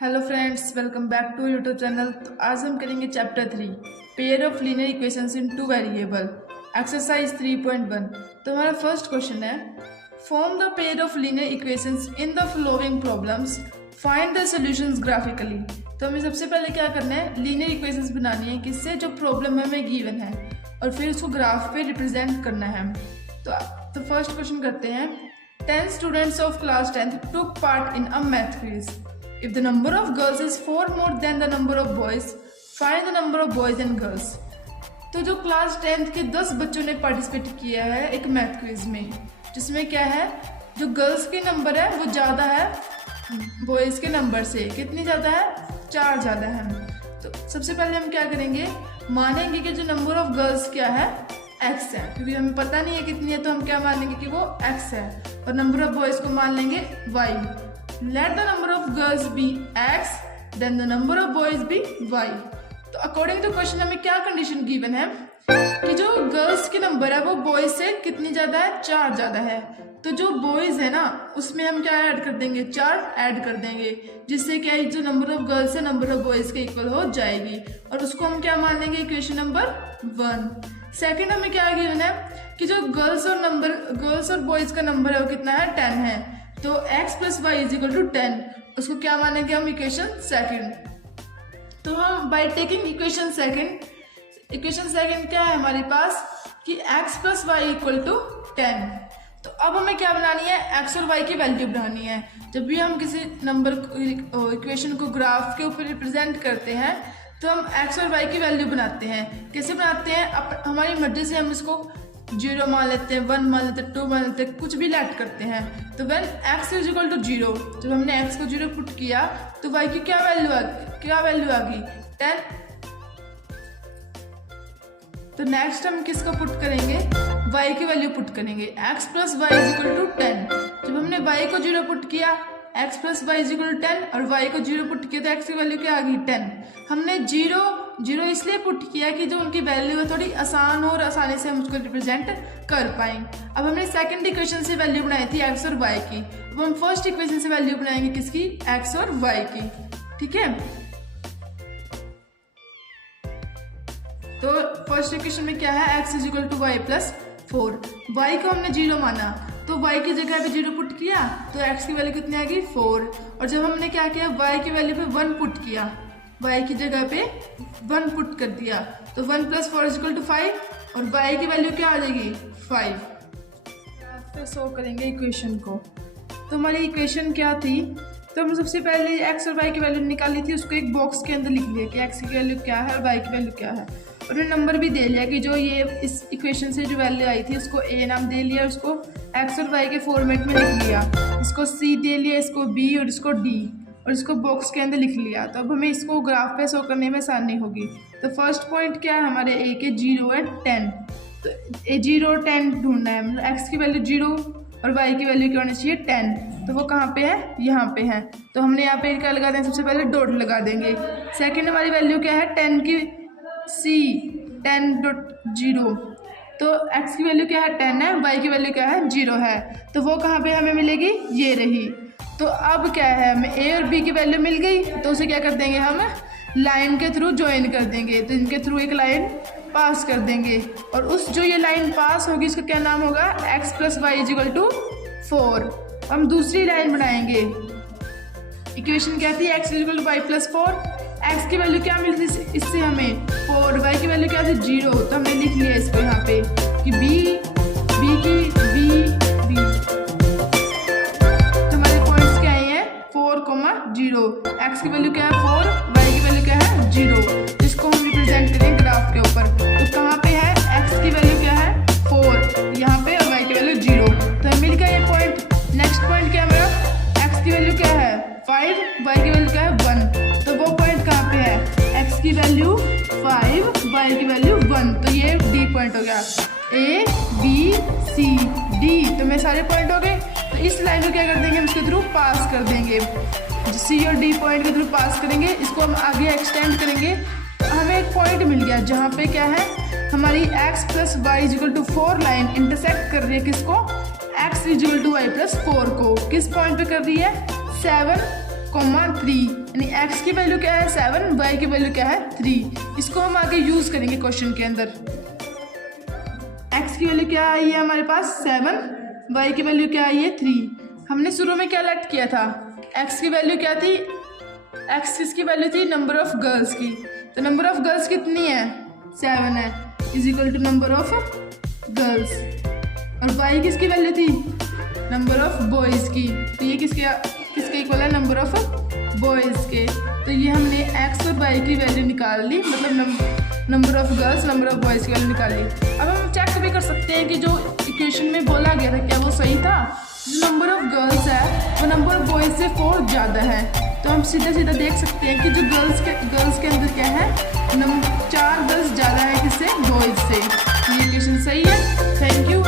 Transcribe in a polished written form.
Hello friends, welcome back to YouTube channel. तो आज हम करेंगे chapter 3 pair of linear equations in two variable exercise 3.1। तो हमारा फर्स्ट क्वेश्चन है, form the pair of linear equations in the following problems, find the solutions graphically. तो हमें सबसे पहले क्या करना है, लीनियर इक्वेशंस बनानी है किससे, जो प्रॉब्लम हमें गिवन है, और फिर उसको ग्राफ पे रिप्रेजेंट करना है। तो फर्स्ट क्वेश्चन करते हैं, 10 students of class 10th took part in a math quiz. If the number of girls is 4 more than the number of boys, find the number of boys and girls. तो जो class 10th के 10 बच्चों ने participate किया है एक math quiz में, जिसमें क्या है, जो गर्ल्स के नंबर है वो ज़्यादा है बॉयज़ के नंबर से। कितनी ज़्यादा है? 4 ज़्यादा है। तो सबसे पहले हम क्या करेंगे, मानेंगे कि जो नंबर ऑफ गर्ल्स क्या है, x है, क्योंकि हमें पता नहीं है कितनी है, तो हम क्या मानेंगे कि वो x है, और नंबर ऑफ बॉयज़ को मान लेंगे y। Let the number of girls be x, then the number of boys be y. तो अकॉर्डिंग टू क्वेश्चन हमें क्या कंडीशन गिवन है कि जो गर्ल्स के नंबर है वो बॉयज से कितनी ज्यादा है, 4 ज्यादा है। तो जो बॉयज है ना उसमें हम क्या ऐड कर देंगे, 4 ऐड कर देंगे, जिससे क्या है जो नंबर ऑफ गर्ल्स है नंबर ऑफ बॉयज के इक्वल हो जाएगी, और उसको हम क्या मान लेंगे, इक्वेशन नंबर 1। सेकेंड हमें क्या गिवन है कि जो गर्ल्स और बॉयज का नंबर है वो कितना है, 10 है। तो x plus y is equal to 10, उसको क्या मानेंगे हम, इक्वेशन सेकंड। तो हम बाय टेकिंग इक्वेशन सेकंड क्या है हमारे पास कि x plus y equal to 10। तो अब हमें क्या बनानी है, x और y की वैल्यू बनानी है। जब भी हम किसी नंबर इक्वेशन को ग्राफ के ऊपर रिप्रेजेंट करते हैं तो हम x और y की वैल्यू बनाते हैं। कैसे बनाते हैं, हमारी मर्जी से हम इसको 0 मान लेते हैं, 1 मान लेते हैं, 2 मान लेते हैं, कुछ भी लेट करते हैं। तो when x is equal to 0, जब हमने x को 0 पुट किया तो y की क्या वैल्यू आ गई, 10। तो नेक्स्ट हम किसको पुट करेंगे, y की वैल्यू पुट करेंगे, x plus y is equal to 10। जब हमने y को 0 पुट किया, x plus y is equal to 10, और y को 0 पुट किया तो x की वैल्यू क्या आ गई, 10। हमने 0 इसलिए पुट किया कि जो उनकी वैल्यू है थोड़ी आसान हो और आसानी से हम उसको रिप्रेजेंट कर पाएं। अब हमने सेकंड इक्वेशन से वैल्यू बनाई थी x और y की, अब हम फर्स्ट इक्वेशन से वैल्यू बनाएंगे किसकी, x और y की। ठीक है, तो फर्स्ट इक्वेशन में क्या है, x is equal to y plus 4। y को हमने 0 माना तो y की जगह पे 0 पुट किया तो x की वैल्यू कितनी आ गई, 4। और जब हमने क्या किया, y की वैल्यू पे 1 पुट किया, y की जगह पे 1 पुट कर दिया, तो 1 प्लस 4 इज इक्वल टू 5, और y की वैल्यू क्या आ जाएगी, 5। फिर सॉल्व करेंगे इक्वेशन को। तो हमारी इक्वेशन क्या थी, तो हमने सबसे पहले x और y की वैल्यू निकाली थी, उसको एक बॉक्स के अंदर लिख लिया कि x की वैल्यू क्या है और y की वैल्यू क्या है, और उन्हें नंबर भी दे लिया कि जो ये इस इक्वेशन से जो वैल्यू आई थी उसको a नाम दे लिया, उसको x और y के फॉर्मेट में लिख लिया, इसको c दे लिया, इसको b और इसको d, और इसको बॉक्स के अंदर लिख लिया। तो अब हमें इसको ग्राफ पे शो करने में आसानी होगी। तो फर्स्ट पॉइंट क्या है हमारे, a के 0 है 10, तो a 0 और 10 ढूंढना है, मतलब x की वैल्यू 0 और y की वैल्यू क्या होनी चाहिए, 10। तो वो कहाँ पे है, यहाँ पे है। तो हमने यहाँ पे क्या लगा दें, सबसे पहले डॉट लगा देंगे। सेकेंड हमारी वैल्यू क्या है, 10 की c10.0, तो x की वैल्यू क्या है, 10 है, y की वैल्यू क्या है, 0 है, तो वो कहाँ पे हमें मिलेगी, ये रही। तो अब क्या है, हमें a और b की वैल्यू मिल गई, तो उसे क्या कर देंगे, हम लाइन के थ्रू ज्वाइन कर देंगे। तो इनके थ्रू एक लाइन पास कर देंगे, और उस जो ये लाइन पास होगी उसका क्या नाम होगा, x plus y is equal to 4। हम दूसरी लाइन बनाएंगे, इक्वेशन क्या थी, x is equal to y plus 4, x की वैल्यू क्या मिली थी इससे हमें, 4, y की वैल्यू क्या थी, 0। तो हमने लिख लिया इसको यहाँ पे कि b x की वैल्यू क्या है, 4, y की वैल्यू क्या है, 0, जिसको हम रिप्रेजेंट करें ग्राफ के ऊपर। तो कहाँ पे है, x की वैल्यू क्या है, 4 यहाँ पे, और y की वैल्यू 0। तो मिल गया ये पॉइंट। नेक्स्ट पॉइंट क्या है मेरा, x की वैल्यू क्या है, 5, y की वैल्यू क्या है, 1। तो वो पॉइंट कहाँ पे है, x की वैल्यू 5, y की वैल्यू 1, तो ये d पॉइंट हो गया, a b c d। तो मेरे सारे पॉइंट हो गए। तो इस लाइन को क्या कर देंगे, हम इसके थ्रू पास कर देंगे, सी और डी पॉइंट के थ्रू पास करेंगे, इसको हम आगे एक्सटेंड करेंगे। तो हमें एक पॉइंट मिल गया जहाँ पे क्या है, हमारी x plus y is equal to 4 line intersect कर रही है किसको, x is equal to y plus 4 को। किस पॉइंट पे कर रही है, 7 कॉमा 3, यानी x की वैल्यू क्या है 7, y की वैल्यू क्या है 3। इसको हम आगे यूज करेंगे क्वेश्चन के अंदर। x की वैल्यू क्या आई है हमारे पास 7, y की वैल्यू क्या आई है 3। हमने शुरू में क्या लेट किया था, x की वैल्यू क्या थी, x किसकी वैल्यू थी, नंबर ऑफ गर्ल्स की। तो नंबर ऑफ गर्ल्स कितनी है 7 है, is equal to number of girls. और y किसकी वैल्यू थी, नंबर ऑफ बॉयज़ की। तो ये किसके इक्वल है, नंबर ऑफ बॉयज़ के। तो ये हमने x और y की वैल्यू निकाल ली, मतलब number of girls number of boys की वैल्यू निकाल ली। अब हम चेक भी कर सकते हैं कि जो इक्वेशन में बोला गया था क्या वो सही था। जो नंबर ऑफ गर्ल्स है वो नंबर ऑफ बॉयज़ से 4 ज़्यादा है। तो हम सीधा सीधा देख सकते हैं कि जो गर्ल्स के अंदर क्या है, 4 गर्ल्स ज़्यादा है किससे, बॉयज़ से। ये इक्वेशन सही है। Thank you.